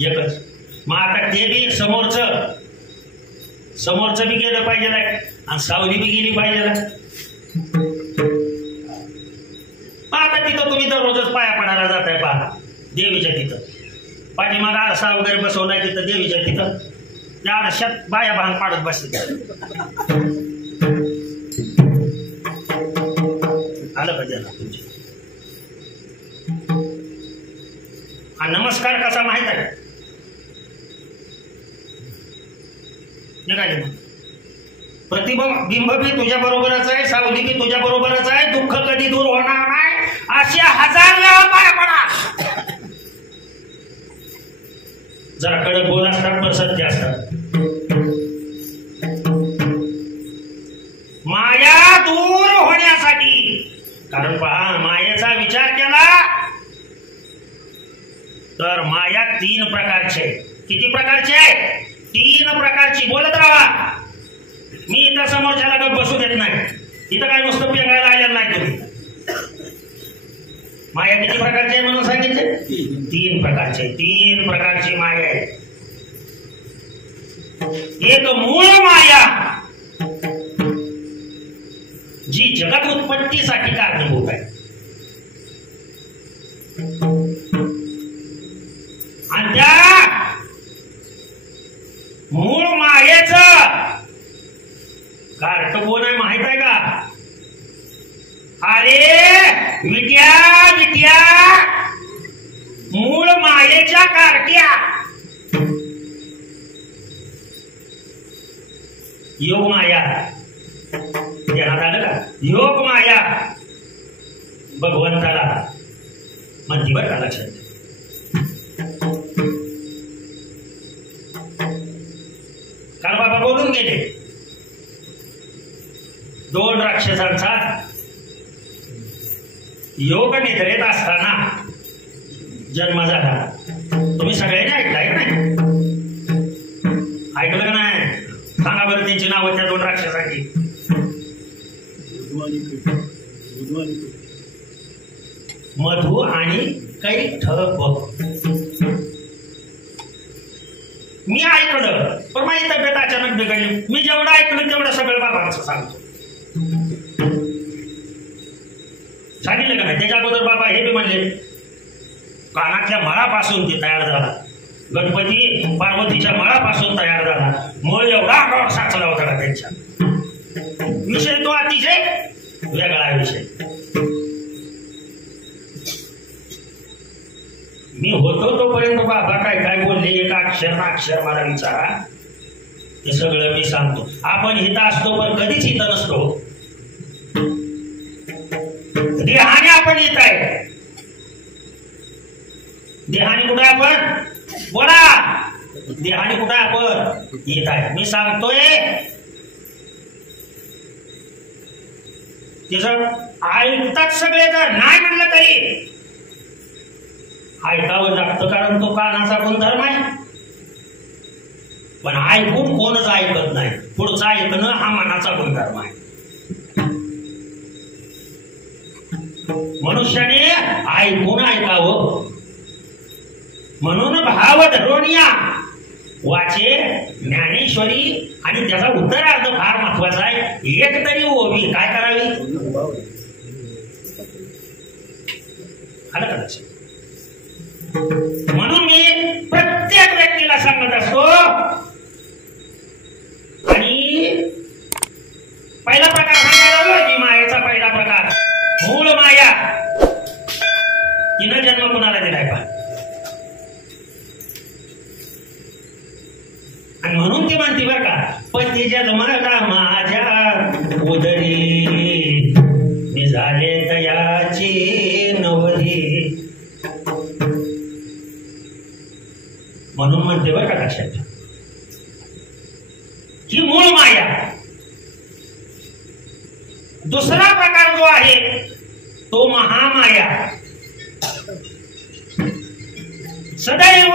एकच. मग आता ते बी समोरचं बी गेलं पाहिजे आणि सावली बी गेली पाहिजे. आता तिथं तुम्ही दररोजच पाया पडायला जाताय पहा देवीच्या तिथं. पाठीमाग आरसा वगैरे बसवलाय तिथं देवीच्या तिथं. त्या आरशात बाया भांग पाडत बसते. आलं का त्याला तुमच्या? हा नमस्कार कसा माहित आहे? निघाले मग प्रतिबिंब बी तुझ्या बरोबरच आहे, सावली बी तुझ्या बरोबरच आहे, दुःख कधी दूर होणार नाही असे 1000 वेळा पाया पडा. जरा कडक बोल असतात पण सत्य असतात. माया दूर होण्यासाठी. कारण पहा मायेचा विचार केला तर माया 3 प्रकारची आहे. किती प्रकारची आहे? 3 प्रकारची. बोलत राहा. मी इथं समोरच्याला गप बसू देत नाही. इथं काय नुसतं पेंगायला आलेलं नाही तुम्ही. माया किती प्रकारची आहे म्हणून सांगितले? 3 प्रकारची. 3 प्रकारची माया आहे. एक मूळ माया जी जगत उत्पत्तीसाठी कारणीभूत आहे. आणि त्या मूळ मायेचं कार्ट कोण आहे माहित आहे का? अरे विट्या विट्या मूळ मायेच्या कार्ट्या. योग माया ध्यानात आलं का? योग माया भगवंताला म्हणती बरं का लक्षात. काल बाबा बोलून गेले 2 राक्षसांचा योग निद्रेत असताना जन्म झाला. तुम्ही सगळ्यांनी ऐकलाय नाही? ऐकलं का नाही? सांगा बरं त्यांची नावं त्या 2 राक्षसांची. मधु आणि कैटभ. मी ऐकलं पण माझी तब्येत अचानक बिघडली. मी जेवढं ऐकलं तेवढं सगळं बाबांचं सांगतो. सांगितलं का नाही? त्याच्या अगोदर बाबा हे बी म्हणले कानातल्या मळापासून ते तयार झाला. गणपती पार्वतीच्या मळापासून तयार झाला. मळ एवढा आगावर साचला होता का त्यांच्या. विषय तो अतिशय वेगळा विषय. मी होतो तोपर्यंत बाबा काय काय बोलले एक अक्षर मला विचारा. ते सगळं मी सांगतो. आपण इथं असतो पण कधीच इथं नसतो. देहाने आपण येत आहे. देहाने कुठे आपण? बोला. देहाने कुठे आपण येत आहे? मी सांगतोय तिचं ऐकतात सगळे. जर नाही म्हणलं तरी ऐकावं लागतं कारण तो कानाचा गुणधर्म आहे. पण ऐकून कोणच ऐकत नाही. पुढचं ऐकणं हा मनाचा गुणधर्म आहे. मनुष्याने ऐकून ऐकावं. म्हणून भाव धरोनिया वाचे ज्ञानेश्वरी. आणि त्याचा उत्तरार्ध फार महत्वाचा आहे. एक तरी ओवी काय करावी? आलं का लक्षात? म्हणून मी प्रत्येक व्यक्तीला सांगत असतो. आणि पहिला प्रकार सांगायला मी मायेचा पहिला प्रकार मूळ माया. तिनं जन्म कुणाला दिलाय पहा. आणि म्हणून ती म्हणते बरं का पण ती जन्माला माझ्या उदरी मी झाले तयाची नवरी. म्हणून म्हणते बरं का लक्षात ही मूळ माया. दुसरा प्रकार जो आहे तो महामाया. सदैव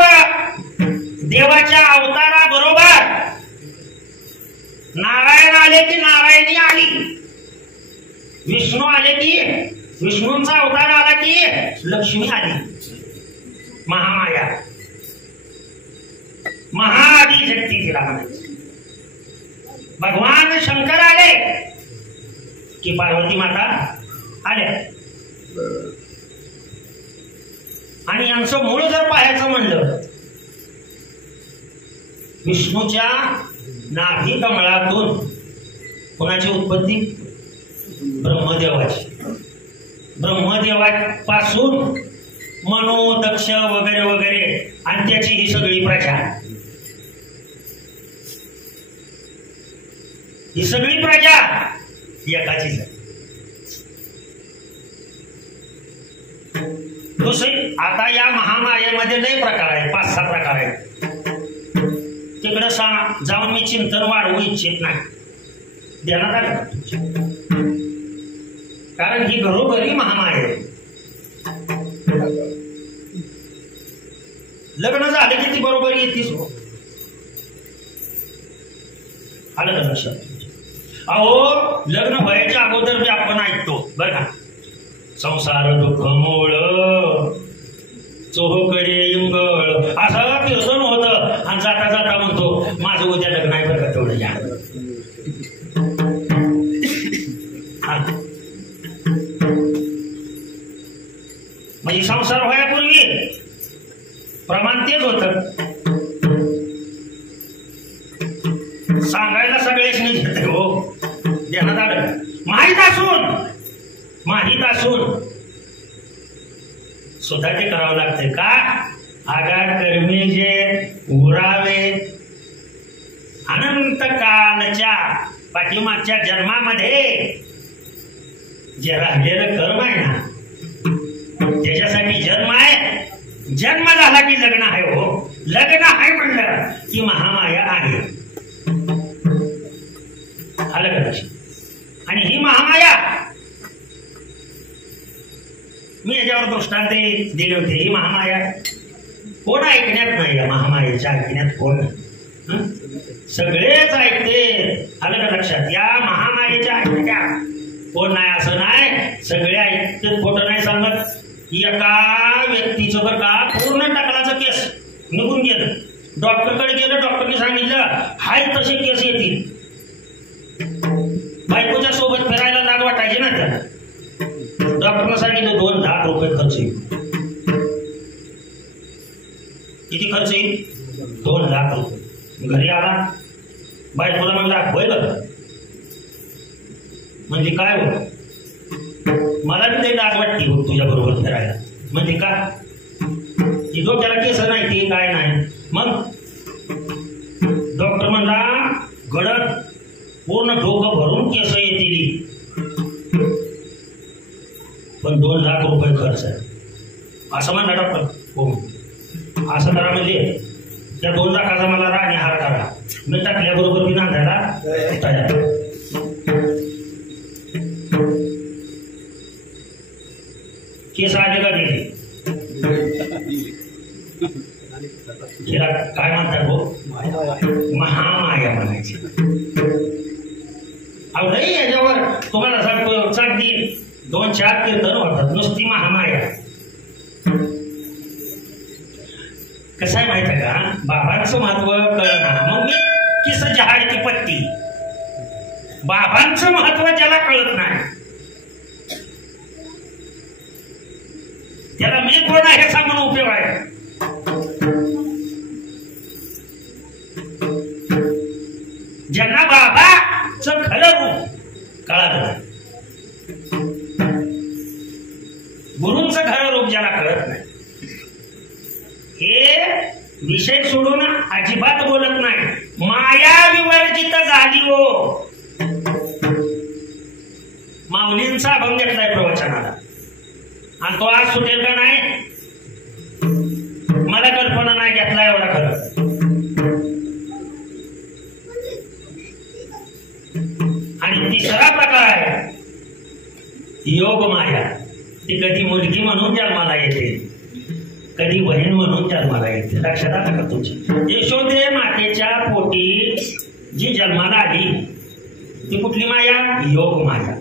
देवाच्या अवताराबरोबर नारायण आले की नारायणी आली. विष्णू आले की विष्णूंचा अवतार आला की लक्ष्मी आली. महामाया. आदिशक्ती तिला म्हणायची. भगवान शंकर आले की पार्वती माता आल्या. आणि यांचं मूळ जर पाहायचं म्हणलं, विष्णूच्या नाभी कमळातून कोणाची उत्पत्ती? ब्रह्मदेवाची. ब्रह्मदेवापासून मनो, दक्ष वगैरे वगैरे आणि त्याची ही सगळी प्रजा, ही सगळी प्रजा एकाचीच आहे. दुसरी, आता या महामायेमध्ये लय प्रकार आहेत, 5-6 प्रकार आहेत. तिकडे जाऊन मी चिंतन वाढवू इच्छित नाही, ध्यानात आलं. कारण ही घरोघरी महामाया आहे. लग्न झाले की ती बरोबर येतीच. आलं का लक्षात? अहो, लग्न व्हायच्या अगोदर बी आपण ऐकतो बरं का, संसार दुःख मूळ चोहकडे इंगळ, असं कीर्तन होतं. आणि जाता जाता म्हणतो माझं उद्या लग्न आहे बरं का, तेवढं या. म्हणजे संसार व्हायपूर्वी प्रमाण तेच होतं. सांगायला सगळेच नाही घेते हो, ध्यानात आलं. माहीत असून सुद्धा ते करावं लागते का? आगार कर्मी जे उरावे अनंत कालच्या पाठीमागच्या जन्मामध्ये जे राहिलेलं कर्म आहे ना, त्याच्यासाठी जन्म आहे. जन्म झाला की लग्न आहे. हो, लग्न आहे म्हणलं की महामाया आहे. आलं का लक्षात? आणि ही महामाया, मी याच्यावर दृष्टांत दिले होते. ही महामाया कोण ऐकण्यात नाही, या महामायेच्या ऐकण्यात कोण नाही, सगळेच ऐकते. आलं का लक्षात? या महामायेच्या ऐकण्यात कोण नाही असं नाही, सगळे ऐकते. खोटं नाही सांगत. एका व्यक्तीचं बरं का पूर्ण टकलाचं केस निघून गेलं. डॉक्टरकडे गेलं, डॉक्टरने सांगितलं हाय तसे केस येतील. बायकोच्या सोबत फिरायला लाज वाटायची ना त्याला. डॉक्टरने सांगितलं 2 लाख रुपये खर्च येईल. किती खर्च येईल? 2 लाख रुपये. घरी आला, बायकोला म्हणला होय बघ. म्हणजे काय हो, मला बी लई लाज वाटते हो तुझ्या बरोबर फिरायला. म्हणजे का? ती डोक्याला केस नाही, ती काय नाही. मग डॉक्टर म्हणला गडद पूर्ण डोकं भरून केस येतील, पण 2 लाख रुपये खर्च आहे. असं म्हणला डॉक्टर. हो, असं करा म्हणजे त्या 2 लाखाचा मला राणी हार करा, मी टाकल्याबरोबर मी नांदायला तयार. केस आले का गेले? तिला काय म्हणतात हो? महामाया म्हणायची. अहो नाही, याच्यावर तुम्हाला सांगतो अगदी 2-4 कीर्तन होतात नुसती महामाया. कसं आहे माहिती का, बाबांचं महत्व कळणार. मग मी किस जहाड की पत्ती, बाबांचं महत्व ज्याला कळत नाही त्याला मी कोण आहे सांगून उपयोग आहे. ज्यांना बाबाचं खरं रूप कळत, गुरूंचं खरं रूप ज्याला कळत नाही, हे विषय सोडून अजिबात बोलत नाही. माया विवर्जित झाली हो. माऊलींचा अभंग घेतलाय प्रवचनाला, आणि तो आज सुटेल का नाही मला कल्पना नाही. घेतला एवढा खरं. आणि तिसरा प्रकार आहे योग माया. ती कधी मुलगी म्हणून जन्माला येते, कधी बहीण म्हणून जन्माला येते. लक्षात आलं का तुमच्या? यशोदे मातेच्या पोटी जी जन्माला आली ती कुठली माया? योग माया.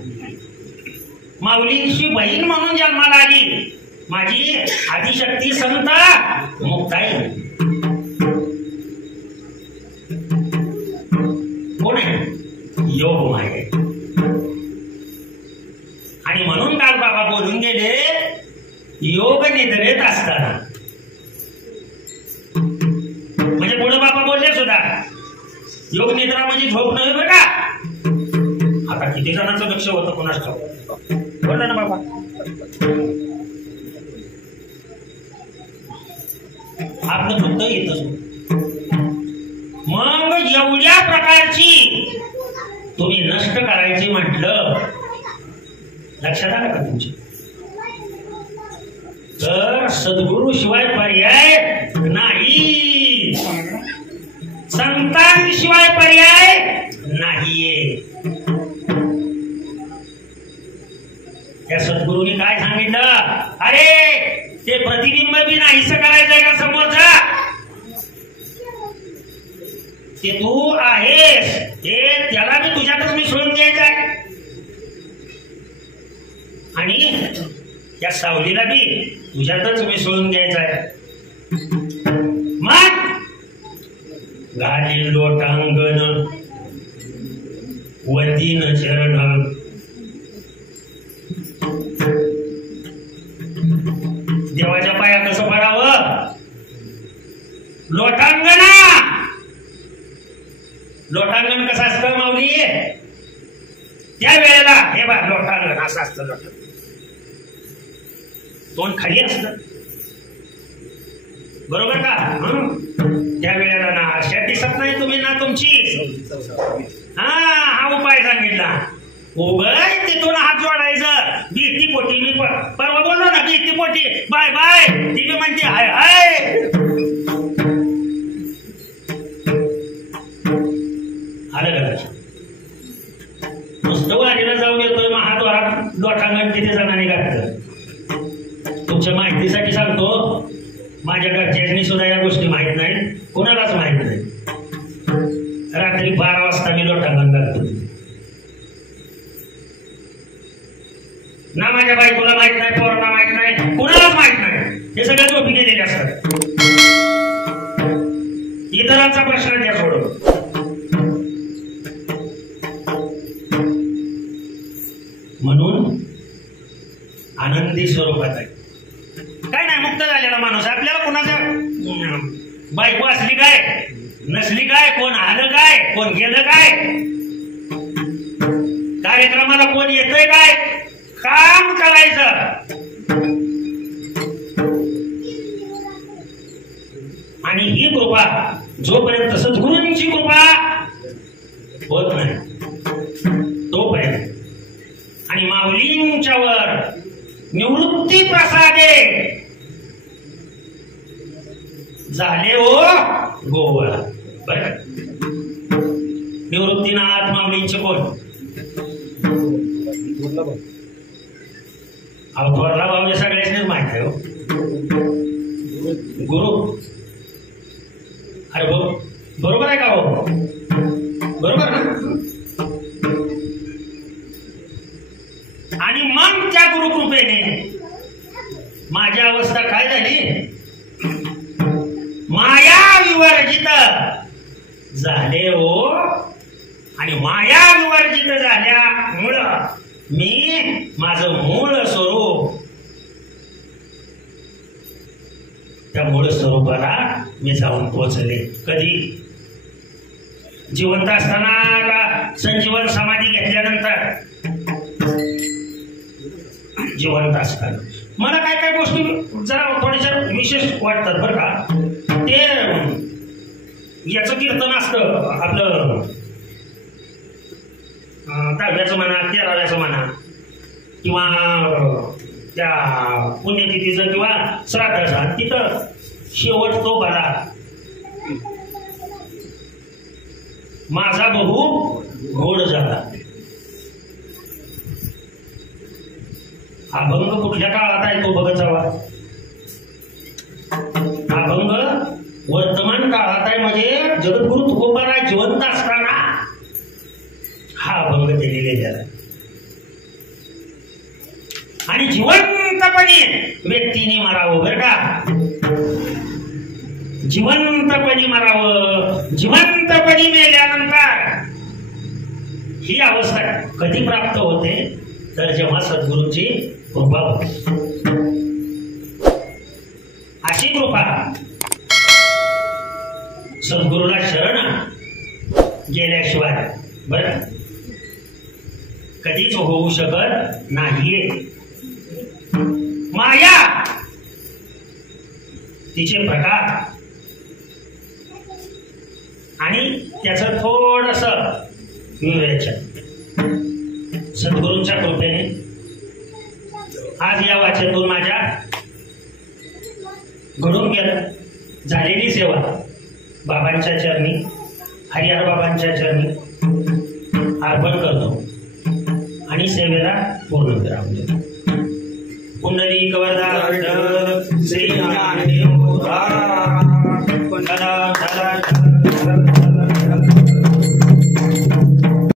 माऊलींची बहीण म्हणून जन्माला आली माझी आदिशक्ती संत मुक्ताई. योग निद्रा म्हणजे झोप नव्हे बरं का. आता किती जणांचं लक्ष होतं कोणाच ठाऊक. बोलला ना बाबा. आपलं फक्त येतच. मग एवढ्या प्रकारची तुम्ही नष्ट करायची म्हटलं, लक्षात आलं का तुमच्या, तर सद्गुरु शिवाय पर्याय नाही, संतांशिवाय पर्याय नाहीये. त्या सद्गुरूंनी काय सांगितलं, अरे ते प्रतिबिंब बी नाहीसं करायचंय का समोरचा, ते तू आहेस ते त्याला बी तुझ्यातच मिसळून द्यायचंय, आणि त्या सावलीला बी तुझ्यातच मिसळून द्यायचंय. मग घाली लोटांगण वतीन चरण, देवाच्या पाया कसं पडावं, लोटांगणा. लोटांगण कसं असतं माऊली, त्या वेळेला हे बा लोटांगण असं असतं. लोटांगण तोंड खाली असतं, बरोबर का. त्या वेळेला ना अशा दिसत नाही तुम्ही ना तुमची. हा उपाय सांगितला, उगाच तिथून हात जोडायचं. भीती पोटी मी परवा बोललो ना, भीती पोटी बाय बाय, ती बी म्हणते हाय हाय. आलं का. नुसतं वारीला जाऊन येतोय महाद्वारात लोटांगण किती जणांनी घातलं. तुमच्या माहितीसाठी सांगतो, माझ्या घरच्यांनी सुद्धा या गोष्टी माहित नाही, कोणालाच माहित नाही. रात्री 12 वाजता मी लोटांगण घालतो ना. माझ्या बायकोला माहित नाही, पोरांना माहित नाही, कोणालाच माहित नाही. हे सगळे झोपी गेलेले असतात. इतरांचा प्रश्न द्या सोडून. म्हणून आनंदी स्वरूपात आहे. काय नाही, मुक्त झालेला माणूस. आपल्याला कोणाच्या बायको असली काय नसली काय, कोण आलं काय, कोण गेलं काय, कार्यक्रमाला कोण येतंय काय, काम करायचं. आणि ही कृपा जोपर्यंत सद्गुरूंची कृपा होत नाही तोपर्यंत, आणि माऊलींच्यावर निवृत्ती प्रसादे झाले हो गोवळा. बर, निवृत्तीनाथ माऊलींचे कोण, थोरला भाऊ हे सगळ्याच माहित आहे हो. गुरु, अरे बरोबर आहे का हो, बरोबर ना. आणि मग त्या गुरुकृपेने माझी अवस्था काय झाली, माया विवर्जित झाले हो. आणि माया विवर्जित झाल्यामुळं मी माझं मूळ स्वरूप, त्या मूळ स्वरूपाला मी जाऊन पोहोचले. कधी, जिवंत असताना का संजीवन समाधी घेतल्यानंतर. जिवंत असताना मला काय काय गोष्टी जरा थोड्याशा विशेष वाटतात बरं का. ते याचं कीर्तन असतं आपलं 10व्याचं म्हणा, 13व्याचं म्हणा, किंवा त्या पुण्यतिथीचं किंवा श्राद्धाचं, तिथं शेवट तो बरा माझा बहु घोड झाला. अभंग कुठल्या काळात आहे तो बघत जावा. अभंग वर्तमान काळात आहे, म्हणजे जगद्गुरु तुकोबाराय जिवंत असताना हा अभंग त्यांनी लिहिलेला. आणि जिवंतपणे व्यक्तीने मरावं बरं का, जिवंतपणे मरावं. जिवंतपणे मेल्यानंतर ही अवस्था कधी प्राप्त होते, तर जेव्हा सद्गुरूंची कृपा होते. अशी कृपा सद्गुरूला शरण गेल्याशिवाय बरं कधीच होऊ शकत नाहीये. माया तिचे प्रकार आणि त्याचं थोडस विवेचन सद्गुरूंच्या कृपेने आज या वाचनातून माझ्या घडून गेलं. झालेली सेवा बाबांच्या चरणी, हरिहर बाबांच्या चरणी अर्पण करतो आणि सेवेला पूर्ण विराम देतो. पुंडलिक वरदान श्री ज्ञानदेव